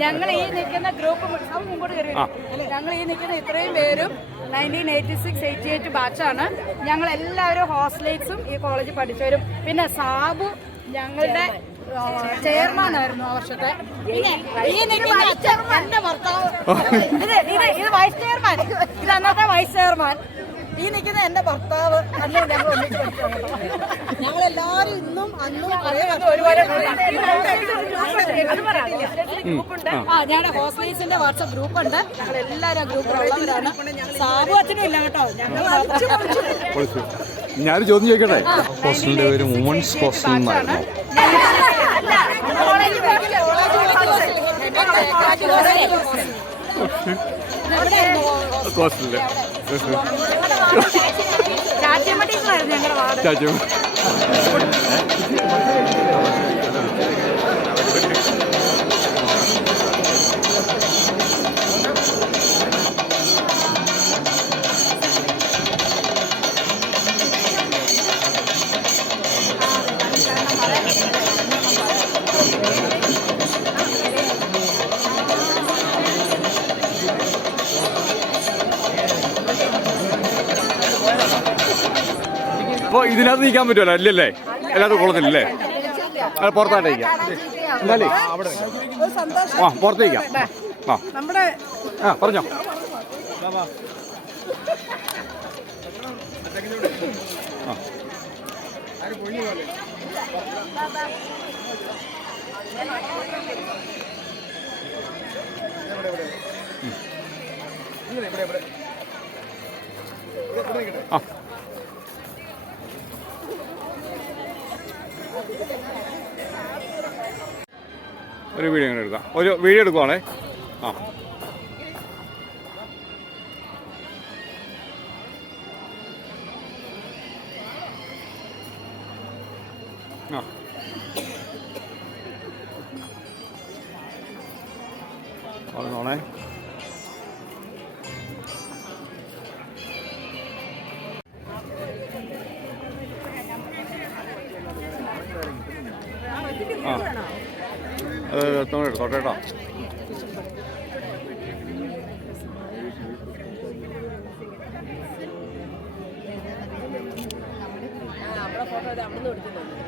ഞങ്ങൾ ഈ നിൽക്കുന്ന ഗ്രൂപ്പ് മുമ്പോട്ട് കയറി ഞങ്ങൾ ഈ നിൽക്കുന്ന ഇത്രയും പേരും 1986-88 ബാച്ചാണ്. ഞങ്ങൾ എല്ലാവരും ഹോസ്റ്റലേറ്റ്സും ഈ കോളേജിൽ പഠിച്ചവരും. പിന്നെ സാബു ഞങ്ങളുടെ ചെയർമാൻ ആയിരുന്നു ആ വർഷത്തെ. ഈ നിൽക്കുന്ന എന്റെ ഭർത്താവ് ഇത് വൈസ് ചെയർമാൻ, ഇത് അന്നത്തെ വൈസ് ചെയർമാൻ. ഈ നിൽക്കുന്ന എന്റെ ഭർത്താവ്. അന്നും ഞങ്ങൾ ഒന്നിച്ച് പഠിച്ചു. ഞങ്ങളെല്ലാവരും ഇന്നും അന്നും ഞങ്ങളുടെ ഹോസ്റ്റലേഴ്സിന്റെ വാട്സ്ആപ്പ് ഗ്രൂപ്പ് ഉണ്ട്. ഞങ്ങൾ എല്ലാവരും ഗ്രൂപ്പിലുള്ളവരാണ്. സാബു അച്ഛനും ഇല്ല കേട്ടോ. ഞാനൊരു ചോദ്യം ചോദിക്കട്ടെ? ഹോസ്റ്റലിന്റെ പേര് വുമൺസ് ഹോസ്റ്റൽ എന്നായിരുന്നു. ഹോസ്റ്റലില് അപ്പോൾ ഇതിനകത്ത് നിൽക്കാൻ പറ്റുമല്ലോ അല്ലല്ലേ? എല്ലാവരും കൊള്ളത്തില്ലല്ലേ? പുറത്തായിട്ട് നിൽക്കാം എന്നാലേ. ആ പുറത്തേക്കാം. ആ പറഞ്ഞോ. ആ ഒരു വീഡിയോ ഇങ്ങനെ എടുക്കാം. ഒരു വീഡിയോ എടുക്കുവാണേ. ആ ആ പറഞ്ഞോണേ. ആ തൊട്ടേട്ടോ. ഫോട്ടോ അവിടെ നിന്ന്